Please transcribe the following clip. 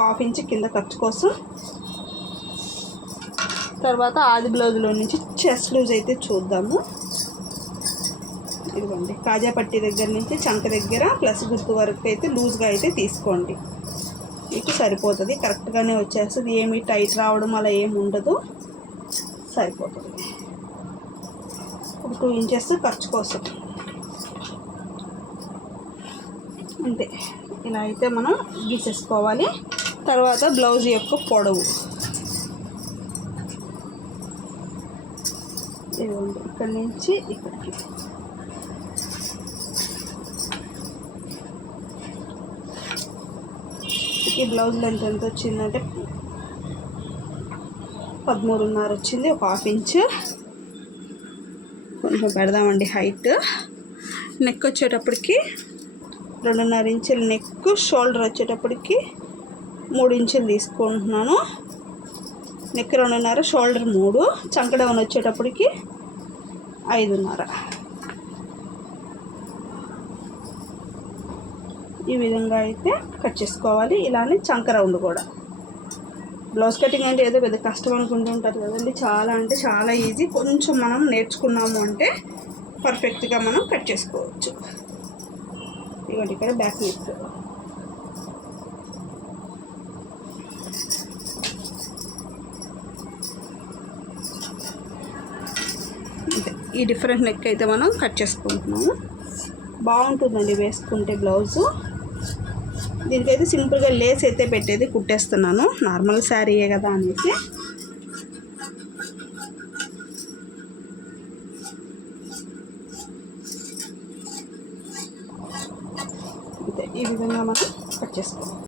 Half inch కింద ఖర్చు కోసం. తర్వాత ఆది బ్లౌజ్లో నుంచి చెస్ట్ లూజ్ అయితే చూద్దాము. ఇదిగోండి కాజాపట్టి దగ్గర నుంచి చంక దగ్గర ప్లస్ గుర్తు వరకు అయితే లూజ్గా అయితే తీసుకోండి. మీకు సరిపోతుంది కరెక్ట్గానే వచ్చేస్తుంది. ఏమి టైట్ రావడం అలా ఏమి ఉండదు. సరిపోతుంది. ఒక టూ ఇంచెస్ ఖర్చు కోసం. అంతే. ఇలా అయితే మనం గీసేసుకోవాలి. తర్వాత బ్లౌజ్ యొక్క పొడవు. ఇదిగోండి ఇక్కడి నుంచి ఇక్కడికి. ఈ బ్లౌజ్ లెంత్ ఎంత వచ్చిందంటే పదమూడున్నర వచ్చింది ఒక హాఫ్ ఇంచ్. కొంచెం పెడదామండి హైట్. నెక్ వచ్చేటప్పటికి రెండున్నర ఇంచుల నెక్ షోల్డర్ వచ్చేటప్పటికి మూడు ఇంచులు తీసుకుంటున్నాను. నెక్ రెండున్నర షోల్డర్ మూడు చంక డౌన్ వచ్చేటప్పటికి ఐదున్నర. ఈ విధంగా అయితే కట్ చేసుకోవాలి. ఇలానే చంక రౌండ్ కూడా. బ్లౌజ్ కటింగ్ అంటే ఏదో పెద్ద కష్టం అనుకుంటుంటారు కదండి. చాలా అంటే చాలా ఈజీ. కొంచెం మనం నేర్చుకున్నాము అంటే పర్ఫెక్ట్గా మనం కట్ చేసుకోవచ్చు. ఇవ్వండి ఇక్కడ బ్యాక్ నెక్ ఈ డిఫరెంట్ నెక్ అయితే మనం కట్ చేసుకుంటున్నాము. బాగుంటుందండి వేసుకుంటే బ్లౌజు. దీనికైతే సింపుల్గా లేస్ అయితే పెట్టేది కుట్టేస్తున్నాను. నార్మల్ శారీయే కదా అనేసి. ఈ విధంగా మనం కట్ చేసుకోవాలి